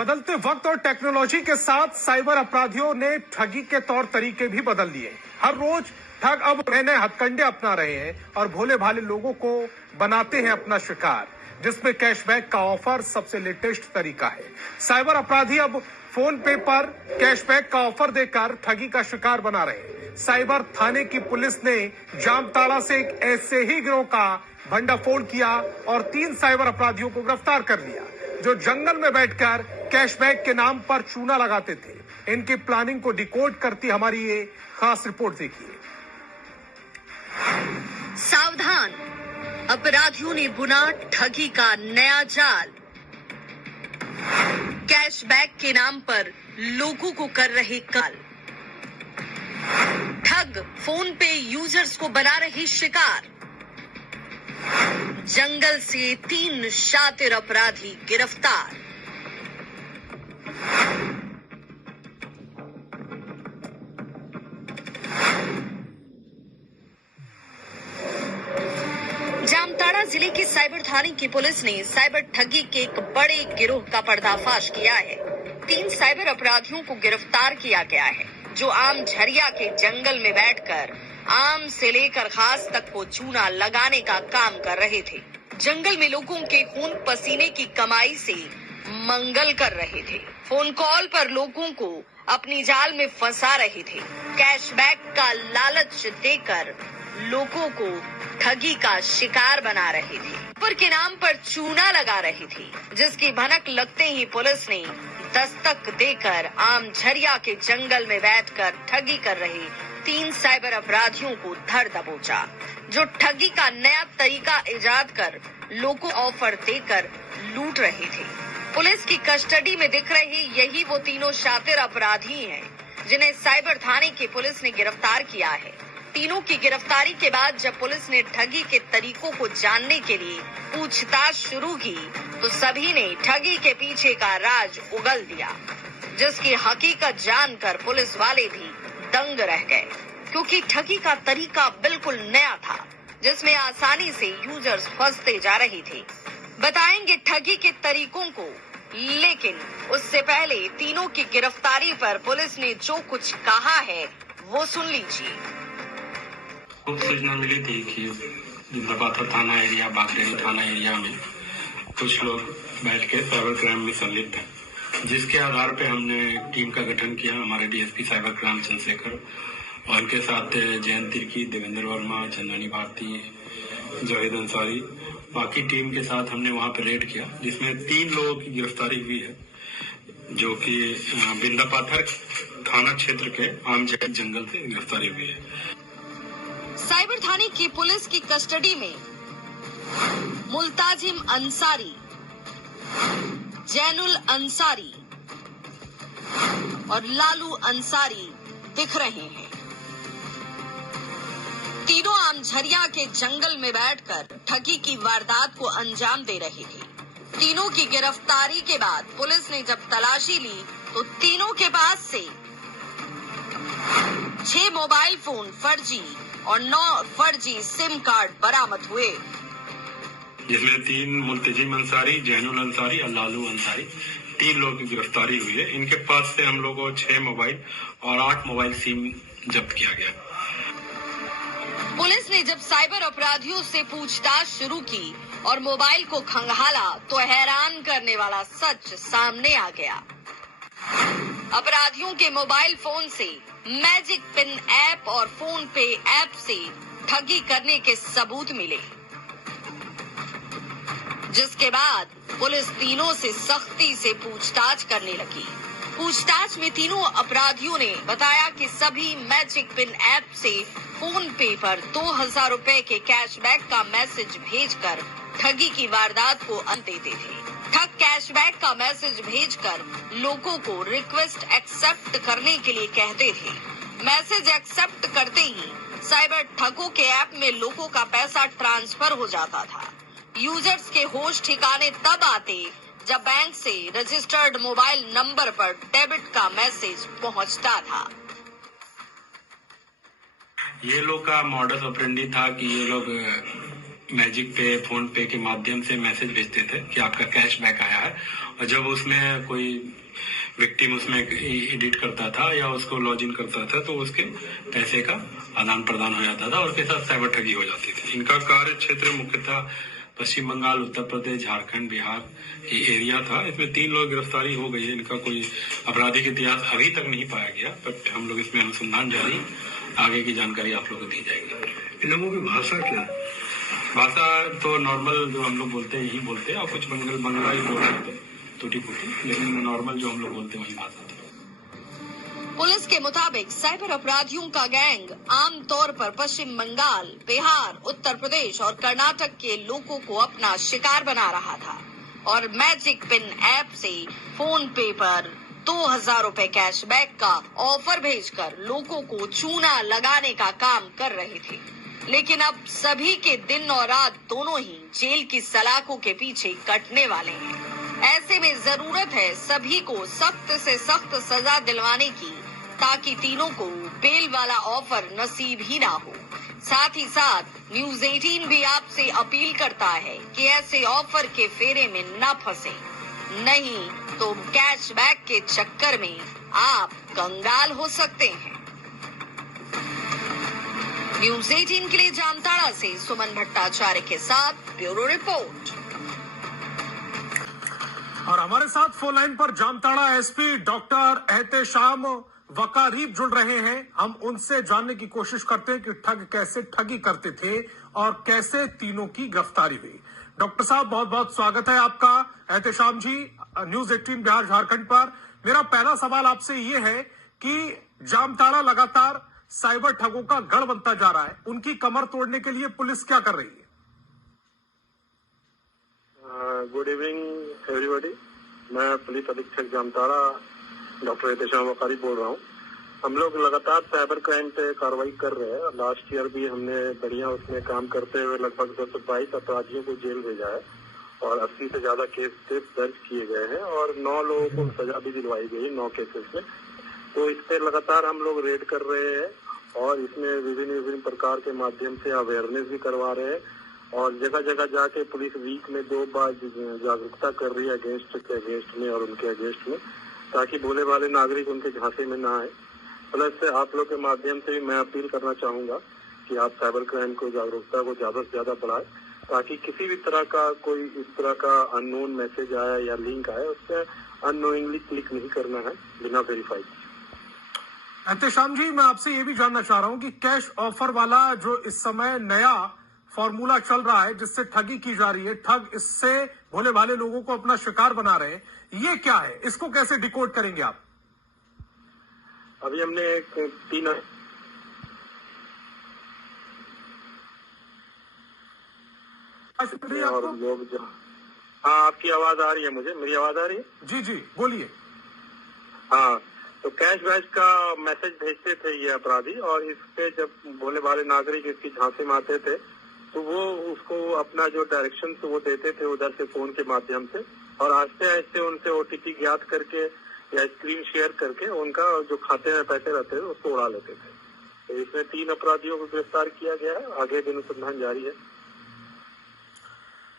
बदलते वक्त और टेक्नोलॉजी के साथ साइबर अपराधियों ने ठगी के तौर तरीके भी बदल लिए। हर रोज ठग अब नए हथकंडे अपना रहे हैं और भोले भाले लोगों को बनाते हैं अपना शिकार, जिसमें कैशबैक का ऑफर सबसे लेटेस्ट तरीका है। साइबर अपराधी अब फोन पे पर कैशबैक का ऑफर देकर ठगी का शिकार बना रहे हैं। साइबर थाने की पुलिस ने जामताड़ा से एक ऐसे ही गिरोह का भंडाफोड़ किया और 3 साइबर अपराधियों को गिरफ्तार कर लिया, जो जंगल में बैठकर कैशबैक के नाम पर चूना लगाते थे। इनकी प्लानिंग को डिकोड करती हमारी ये खास रिपोर्ट देखिए। सावधान, अपराधियों ने बुना ठगी का नया जाल। कैशबैक के नाम पर लोगों को कर रहे काल। ठग फोन पे यूजर्स को बना रहे शिकार। जंगल से 3 शातिर अपराधी गिरफ्तार। जामताड़ा जिले के साइबर थाने की पुलिस ने साइबर ठगी के एक बड़े गिरोह का पर्दाफाश किया है। 3 साइबर अपराधियों को गिरफ्तार किया गया है, जो आम झरिया के जंगल में बैठकर आम से लेकर घास तक को चूना लगाने का काम कर रहे थे। जंगल में लोगों के खून पसीने की कमाई से मंगल कर रहे थे। फोन कॉल पर लोगों को अपनी जाल में फंसा रहे थे। कैशबैक का लालच देकर लोगों को ठगी का शिकार बना रहे थे। ऑफर के नाम पर चूना लगा रहे थे, जिसकी भनक लगते ही पुलिस ने दस्तक देकर आम झरिया के जंगल में बैठकर ठगी कर रहे 3 साइबर अपराधियों को धर दबोचा, जो ठगी का नया तरीका इजाद कर लोगों ऑफर देकर लूट रहे थे। पुलिस की कस्टडी में दिख रहे यही वो तीनों शातिर अपराधी हैं, जिन्हें साइबर थाने की पुलिस ने गिरफ्तार किया है। तीनों की गिरफ्तारी के बाद जब पुलिस ने ठगी के तरीकों को जानने के लिए पूछताछ शुरू की, तो सभी ने ठगी के पीछे का राज उगल दिया, जिसकी हकीकत जानकर पुलिस वाले भी दंग रह गए, क्योंकि ठगी का तरीका बिल्कुल नया था, जिसमें आसानी से यूजर्स फंसते जा रहे थे। बताएंगे ठगी के तरीकों को, लेकिन उससे पहले तीनों की गिरफ्तारी पर पुलिस ने जो कुछ कहा है वो सुन लीजिए। सूचना मिली थी कि बिंदापाथर थाना एरिया, बागरेली थाना एरिया में कुछ लोग बैठ के साइबर क्राइम में संलिप्त हैं, जिसके आधार पे हमने टीम का गठन किया। हमारे डीएसपी साइबर क्राइम चंद्रशेखर और उनके साथ जयंत तिर्की, देवेंद्र वर्मा, चंदनी भारती, जावेद अंसारी, बाकी टीम के साथ हमने वहां पे रेड किया, जिसमें 3 लोगों की गिरफ्तारी हुई है, जो कि बिंदापाथर थाना क्षेत्र के आम जंगल से गिरफ्तारी हुई है। साइबर थाने की पुलिस की कस्टडी में मुल्ताजिम अंसारी, जैनुल अंसारी और लालू अंसारी दिख रहे हैं। तीनों आम झरिया के जंगल में बैठकर ठगी की वारदात को अंजाम दे रहे थे। तीनों की गिरफ्तारी के बाद पुलिस ने जब तलाशी ली, तो तीनों के पास से 6 मोबाइल फोन फर्जी और 9 फर्जी सिम कार्ड बरामद हुए, जिसमें 3 मुल्ताजिम अंसारी, जैनुल अंसारी और लालू अंसारी 3 लोगों की गिरफ्तारी हुई है। इनके पास से हम लोगों को 6 मोबाइल और 8 मोबाइल सिम जब्त किया गया। पुलिस ने जब साइबर अपराधियों से पूछताछ शुरू की और मोबाइल को खंगाला, तो हैरान करने वाला सच सामने आ गया। अपराधियों के मोबाइल फोन से मैजिक पिन ऐप और फोन पे ऐप से ठगी करने के सबूत मिले, जिसके बाद पुलिस तीनों से सख्ती से पूछताछ करने लगी। पूछताछ में तीनों अपराधियों ने बताया कि सभी मैजिक पिन ऐप से फोन पे पर 2000 रुपए के कैशबैक का मैसेज भेजकर ठगी की वारदात को अंत देते थे। ठग कैशबैक का मैसेज भेजकर लोगों को रिक्वेस्ट एक्सेप्ट करने के लिए कहते थे। मैसेज एक्सेप्ट करते ही साइबर ठगों के ऐप में लोगों का पैसा ट्रांसफर हो जाता था। यूजर्स के होश ठिकाने तब आते जब बैंक से रजिस्टर्ड मोबाइल नंबर पर डेबिट का मैसेज पहुंचता था। ये लोग का मॉडस ऑपरेंडी था कि ये लोग मैजिक पे, फोन पे के माध्यम से मैसेज भेजते थे कि आपका कैशबैक आया है, और जब उसमें कोई विक्टिम उसमें एडिट करता था या उसको लॉग इन करता था तो उसके पैसे का आदान प्रदान हो जाता था और उसके साथ साइबर ठगी हो जाती थी। इनका कार्य क्षेत्र मुख्यतः पश्चिम बंगाल, उत्तर प्रदेश, झारखंड, बिहार की एरिया था। इसमें 3 लोग गिरफ्तारी हो गई है। इनका कोई आपराधिक इतिहास अभी तक नहीं पाया गया, बट हम लोग इसमें अनुसंधान जारी, आगे की जानकारी आप लोगों को दी जाएगी। इन लोगों की भाषा क्या है? भाषा तो नॉर्मल जो हम लोग बोलते हैं यही बोलते हैं, और कुछ बंगाली बोल सकते टूटी फूटी, लेकिन नॉर्मल जो हम लोग बोलते हैं वही भाषा। पुलिस के मुताबिक साइबर अपराधियों का गैंग आमतौर पर पश्चिम बंगाल, बिहार, उत्तर प्रदेश और कर्नाटक के लोगों को अपना शिकार बना रहा था और मैजिक पिन ऐप से फोन पे पर 2000 रुपए कैशबैक का ऑफर भेजकर लोगों को चूना लगाने का काम कर रहे थे। लेकिन अब सभी के दिन और रात दोनों ही जेल की सलाखों के पीछे कटने वाले हैं। ऐसे में जरूरत है सभी को सख्त से सख्त सजा दिलवाने की, ताकि तीनों को बेल वाला ऑफर नसीब ही ना हो। साथ ही साथ न्यूज 18 भी आपसे अपील करता है कि ऐसे ऑफर के फेरे में न फंसे, नहीं तो कैशबैक के चक्कर में आप कंगाल हो सकते हैं। न्यूज 18 के लिए जामताड़ा से सुमन भट्टाचार्य के साथ ब्यूरो रिपोर्ट। और हमारे साथ फोन लाइन पर जामताड़ा एसपी डॉक्टर एहतेशाम वकारीब जुड़ रहे हैं। हम उनसे जानने की कोशिश करते हैं कि ठग कैसे ठगी करते थे और कैसे तीनों की गिरफ्तारी हुई। डॉक्टर साहब, बहुत बहुत स्वागत है आपका एहतेशाम जी न्यूज 18 बिहार झारखंड पर। मेरा पहला सवाल आपसे ये है कि जामताड़ा लगातार साइबर ठगों का गढ़ बनता जा रहा है, उनकी कमर तोड़ने के लिए पुलिस क्या कर रही है? Good evening everybody. मैं पुलिस अधीक्षक जामताड़ा डॉक्टर एहतेशाम वकारी बोल रहा हूँ। हम लोग लगातार साइबर क्राइम पे कार्रवाई कर रहे हैं। लास्ट ईयर भी हमने बढ़िया उसमें काम करते हुए लगभग 222 अपराधियों को जेल भेजा है और 80 से ज्यादा केस दर्ज किए गए हैं और 9 लोगों को सजा भी दिलवाई गई है 9 केसेस में। तो इस पे लगातार हम लोग रेड कर रहे हैं और इसमें विभिन्न प्रकार के माध्यम से अवेयरनेस भी करवा रहे हैं और जगह जगह जाके पुलिस वीक में 2 बार जागरूकता कर रही है अगेंस्ट में और उनके अगेंस्ट में, ताकि भोले भाले नागरिक उनके झांसे में ना आए। प्लस आप लोग के माध्यम से भी मैं अपील करना चाहूंगा कि आप साइबर क्राइम को जागरूकता को ज्यादा से ज्यादा बढ़ाएं, ताकि किसी भी तरह का कोई इस तरह का अननोन मैसेज आया या लिंक आया उस पर अननोइंगली क्लिक नहीं करना है बिना वेरीफाई। एहतेशाम जी, मैं आपसे ये भी जानना चाह रहा हूं कि कैश ऑफर वाला जो इस समय नया फॉर्मूला चल रहा है जिससे ठगी की जा रही है, ठग इससे भोले भाले लोगों को अपना शिकार बना रहे हैं, ये क्या है? इसको कैसे डिकोड करेंगे आप? अभी हमने एक 3 और लोग जो, हाँ आपकी आवाज आ रही है मुझे, मेरी आवाज आ रही है? जी जी बोलिए। हाँ, तो कैशबैक का मैसेज भेजते थे ये अपराधी और इस पे जब भोले भाले नागरिक इसकी झांसे में आते थे तो वो उसको अपना जो डायरेक्शन वो देते थे उधर से फोन के माध्यम से और आस्ते आस्ते उनसे ओटीपी ज्ञात करके या स्क्रीन शेयर करके उनका जो खाते में पैसे रहते थे उसको उड़ा लेते थे। तो इसमें 3 अपराधियों को गिरफ्तार किया गया है, आगे भी अनुसंधान जारी है।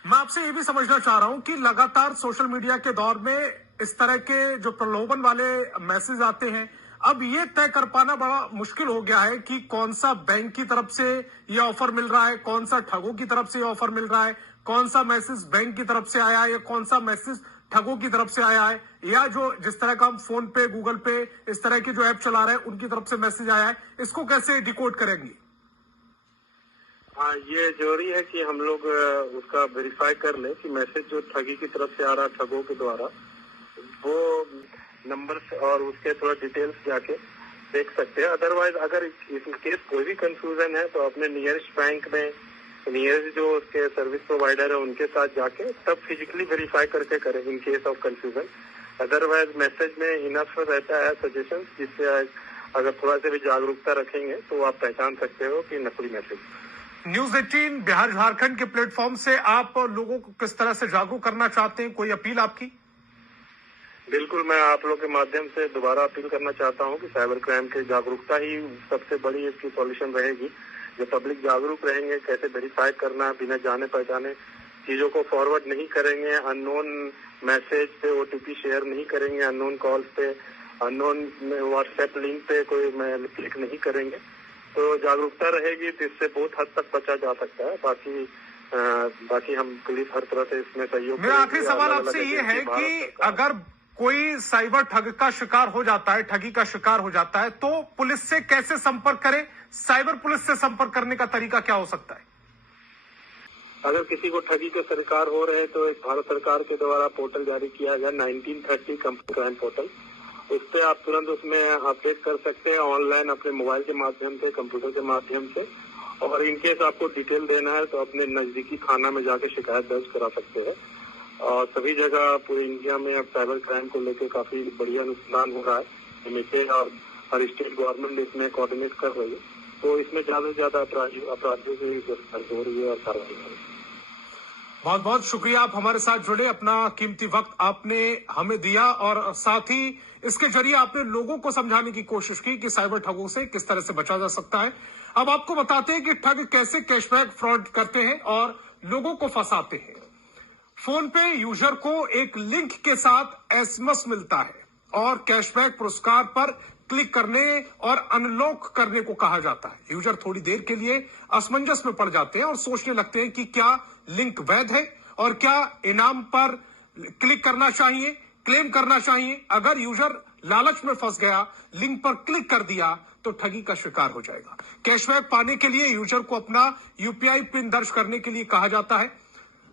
मैं आपसे ये भी समझना चाह रहा हूं कि लगातार सोशल मीडिया के दौर में इस तरह के जो प्रलोभन वाले मैसेज आते हैं, अब ये तय कर पाना बड़ा मुश्किल हो गया है कि कौन सा बैंक की तरफ से ये ऑफर मिल रहा है, कौन सा ठगों की तरफ से ये ऑफर मिल रहा है, कौन सा मैसेज बैंक की तरफ से आया है या कौन सा मैसेज ठगों की तरफ से आया है, या जो जिस तरह का हम फोन पे, गूगल पे, इस तरह के जो ऐप चला रहे हैं उनकी तरफ से मैसेज आया है, इसको कैसे डिकोड करेंगे? हाँ, ये जरूरी है कि हम लोग उसका वेरीफाई कर ले कि मैसेज जो ठगी की तरफ से आ रहा है ठगों के द्वारा, वो नंबर और उसके थोड़ा डिटेल्स जाके देख सकते हैं। अदरवाइज अगर इस केस कोई भी कंफ्यूजन है तो अपने नियरेस्ट बैंक में नियरेस्ट जो उसके सर्विस प्रोवाइडर है उनके साथ जाके तब फिजिकली वेरीफाई करके करें in case of confusion. Otherwise message में इनफ रहता है सजेशन, जिससे अगर थोड़ा सा भी जागरूकता रखेंगे तो आप पहचान सकते हो कि नकली मैसेज। न्यूज 18 बिहार झारखंड के प्लेटफॉर्म से आप लोगों को किस तरह से जागरूक करना चाहते हैं, कोई अपील आपकी? बिल्कुल, मैं आप लोग के माध्यम से दोबारा अपील करना चाहता हूं कि साइबर क्राइम की जागरूकता ही सबसे बड़ी इसकी सॉल्यूशन रहेगी। जो पब्लिक जागरूक रहेंगे कैसे वेरीफाई करना है, बिना जाने पहचाने चीजों को फॉरवर्ड नहीं करेंगे, अननोन मैसेज पे ओटीपी शेयर नहीं करेंगे, अननोन कॉल्स पे, अननोन व्हाट्सएप लिंक पे कोई क्लिक नहीं करेंगे, तो जागरूकता रहेगी तो इससे बहुत हद तक बचा जा सकता है। बाकी हम पुलिस हर तरह से इसमें सहयोग। मेरा आखिरी सवाल आपसे ये है कि अगर कोई साइबर ठग का शिकार हो जाता है, ठगी का शिकार हो जाता है, तो पुलिस से कैसे संपर्क करे? साइबर पुलिस से संपर्क करने का तरीका क्या हो सकता है? अगर किसी को ठगी के शिकार हो रहे हैं तो एक भारत सरकार के द्वारा पोर्टल जारी किया गया 1930 कंप्यूटर क्राइम पोर्टल, उस पर आप तुरंत उसमें अपडेट कर सकते हैं ऑनलाइन अपने मोबाइल के माध्यम से, कंप्यूटर के माध्यम से। और इनकेस आपको डिटेल देना है तो अपने नजदीकी थाना में जाके शिकायत दर्ज करा सकते हैं। और सभी जगह पूरे इंडिया में अब साइबर क्राइम को लेकर काफी बढ़िया अनुसंधान हो रहा है। एमएचए और हर स्टेट गवर्नमेंट इसमें कोऑर्डिनेट कर रही है, तो इसमें ज्यादा से ज्यादा अपराधियों से गिरफ्तारी हो रही है और कार्रवाई हो रही है। बहुत बहुत शुक्रिया, आप हमारे साथ जुड़े, अपना कीमती वक्त आपने हमें दिया और साथ ही इसके जरिए आपने लोगों को समझाने की कोशिश की कि साइबर ठगों से किस तरह से बचा जा सकता है। अब आपको बताते हैं कि ठग कैसे कैशबैक फ्रॉड करते हैं और लोगों को फंसाते हैं। फोन पे यूजर को एक लिंक के साथ एसएमएस मिलता है और कैशबैक पुरस्कार पर क्लिक करने और अनलॉक करने को कहा जाता है। यूजर थोड़ी देर के लिए असमंजस में पड़ जाते हैं और सोचने लगते हैं कि क्या लिंक वैध है और क्या इनाम पर क्लिक करना चाहिए, क्लेम करना चाहिए। अगर यूजर लालच में फंस गया, लिंक पर क्लिक कर दिया, तो ठगी का शिकार हो जाएगा। कैशबैक पाने के लिए यूजर को अपना यूपीआई पिन दर्ज करने के लिए कहा जाता है।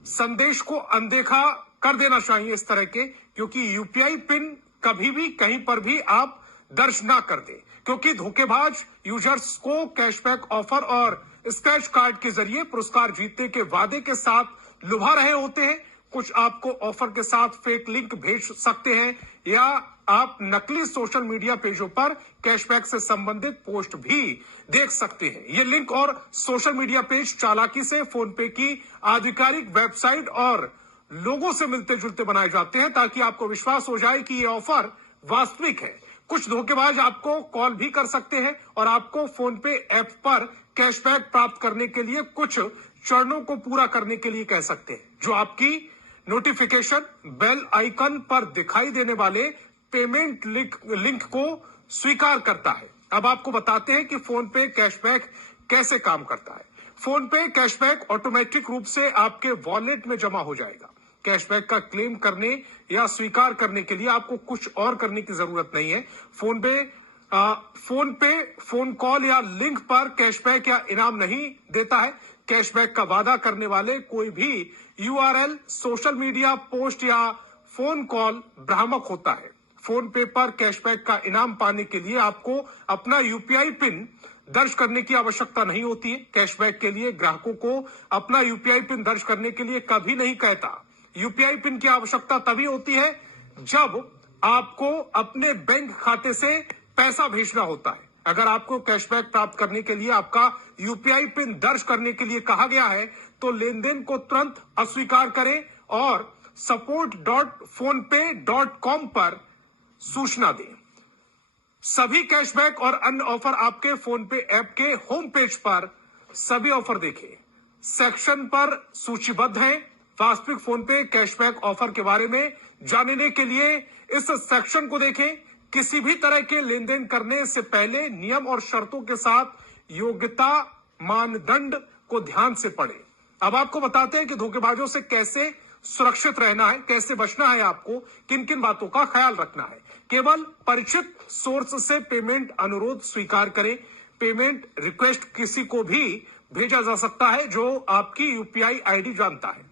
संदेश को अनदेखा कर देना चाहिए इस तरह के, क्योंकि यूपीआई पिन कभी भी कहीं पर भी आप दर्ज ना कर दे, क्योंकि धोखेबाज यूजर्स को कैशबैक ऑफर और स्क्रैच कार्ड के जरिए पुरस्कार जीतने के वादे के साथ लुभा रहे होते हैं। कुछ आपको ऑफर के साथ फेक लिंक भेज सकते हैं या आप नकली सोशल मीडिया पेजों पर कैशबैक से संबंधित पोस्ट भी देख सकते हैं। ये लिंक और सोशल मीडिया पेज चालाकी से फोन पे की आधिकारिक वेबसाइट और लोगों से मिलते जुलते बनाए जाते हैं ताकि आपको विश्वास हो जाए कि ये ऑफर वास्तविक है। कुछ धोखेबाज आपको कॉल भी कर सकते हैं और आपको फोन पे ऐप पर कैशबैक प्राप्त करने के लिए कुछ चरणों को पूरा करने के लिए कह सकते हैं, जो आपकी नोटिफिकेशन बेल आइकन पर दिखाई देने वाले पेमेंट लिंक को स्वीकार करता है। अब आपको बताते हैं कि फोन पे कैशबैक कैसे काम करता है। फोन पे कैशबैक ऑटोमेटिक रूप से आपके वॉलेट में जमा हो जाएगा। कैशबैक का क्लेम करने या स्वीकार करने के लिए आपको कुछ और करने की जरूरत नहीं है। फोन पे फोन कॉल या लिंक पर कैशबैक या इनाम नहीं देता है। कैशबैक का वादा करने वाले कोई भी यूआरएल, सोशल मीडिया पोस्ट या फोन कॉल भ्रामक होता है। फोन पे पर कैशबैक का इनाम पाने के लिए आपको अपना यूपीआई पिन दर्ज करने की आवश्यकता नहीं होती है। कैशबैक के लिए ग्राहकों को अपना यूपीआई पिन दर्ज करने के लिए कभी नहीं कहता। यूपीआई पिन की आवश्यकता तभी होती है जब आपको अपने बैंक खाते से पैसा भेजना होता है। अगर आपको कैशबैक प्राप्त करने के लिए आपका यूपीआई पिन दर्ज करने के लिए कहा गया है तो लेनदेन को तुरंत अस्वीकार करें और support.phonepe.com पर सूचना दें। सभी कैशबैक और अन्य ऑफर आपके फोन पे ऐप के होम पेज पर सभी ऑफर देखें। सेक्शन पर सूचीबद्ध हैं। वास्तविक फोन पे कैशबैक ऑफर के बारे में जानने के लिए इस सेक्शन को देखें। किसी भी तरह के लेन देन करने से पहले नियम और शर्तों के साथ योग्यता मानदंड को ध्यान से पढ़ें। अब आपको बताते हैं कि धोखेबाजों से कैसे सुरक्षित रहना है, कैसे बचना है, आपको किन किन बातों का ख्याल रखना है। केवल परिचित सोर्स से पेमेंट अनुरोध स्वीकार करें। पेमेंट रिक्वेस्ट किसी को भी भेजा जा सकता है जो आपकी यूपीआई आईडी जानता है।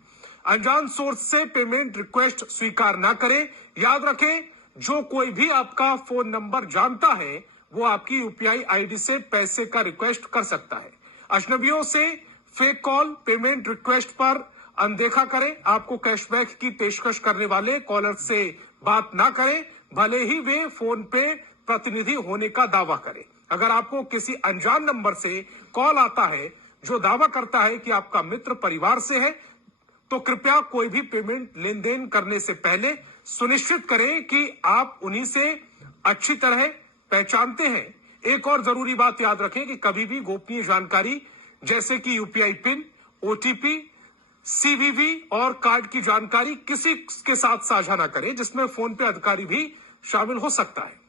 अनजान सोर्स से पेमेंट रिक्वेस्ट स्वीकार ना करें। याद रखें, जो कोई भी आपका फोन नंबर जानता है वो आपकी यूपीआई आईडी से पैसे का रिक्वेस्ट कर सकता है। अजनबियों से फेक कॉल, पेमेंट रिक्वेस्ट पर अनदेखा करें। आपको कैशबैक की पेशकश करने वाले कॉलर से बात ना करें, भले ही वे फोन पे प्रतिनिधि होने का दावा करें। अगर आपको किसी अनजान नंबर से कॉल आता है जो दावा करता है कि आपका मित्र परिवार से है, तो कृपया कोई भी पेमेंट लेन देन करने से पहले सुनिश्चित करें कि आप उन्हीं से अच्छी तरह पहचानते हैं। एक और जरूरी बात याद रखें कि कभी भी गोपनीय जानकारी जैसे कि यूपीआई पिन, ओटीपी, सीवीवी और कार्ड की जानकारी किसी के साथ साझा न करें, जिसमें फोन पे अधिकारी भी शामिल हो सकता है।